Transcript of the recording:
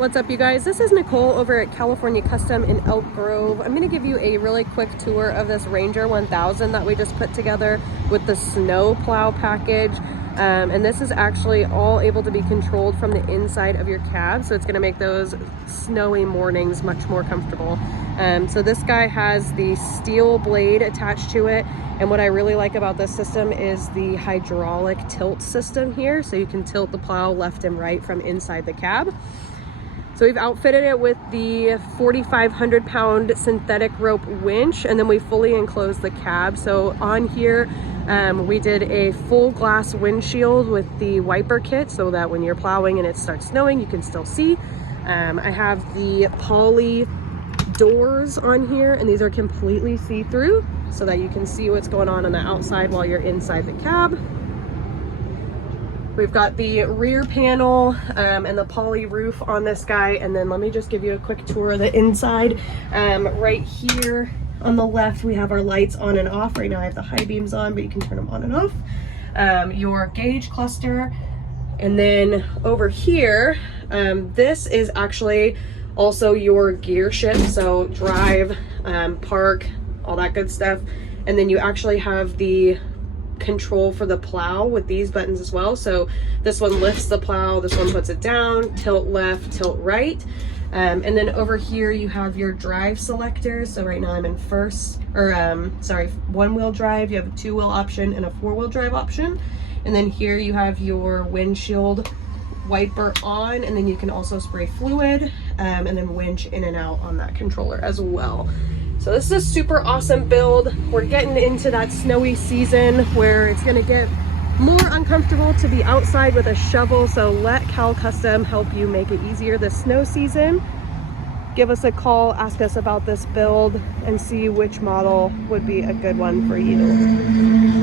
What's up, you guys? This is Nicole over at California Custom in Elk Grove. I'm going to give you a really quick tour of this Ranger 1000 that we just put together with the snow plow package. And this is actually all able to be controlled from the inside of your cab, so it's going to make those snowy mornings much more comfortable. So this guy has the steel blade attached to it, and what I really like about this system is the hydraulic tilt system here, so you can tilt the plow left and right from inside the cab. So we've outfitted it with the 4,500 pound synthetic rope winch, and then we fully enclosed the cab. So on here, we did a full glass windshield with the wiper kit so that when you're plowing and it starts snowing, you can still see. I have the poly doors on here, and these are completely see-through so that you can see what's going on the outside while you're inside the cab. We've got the rear panel and the poly roof on this guy, and then let me just give you a quick tour of the inside. Right here on the left, we have our lights on and off. Right now I have the high beams on, but you can turn them on and off. Your gauge cluster, and then over here, this is actually also your gear shift, so drive, park, all that good stuff. And then you actually have the control for the plow with these buttons as well. So this one lifts the plow, this one puts it down, tilt left, tilt right. And then over here you have your drive selectors. So right now I'm in one-wheel drive. You have a two-wheel option and a four-wheel drive option. And then here you have your windshield wiper on, and then you can also spray fluid and then winch in and out on that controller as well. So this is a super awesome build. We're getting into that snowy season where it's gonna get more uncomfortable to be outside with a shovel, so let Cal Custom help you make it easier this snow season. Give us a call, ask us about this build, and see which model would be a good one for you.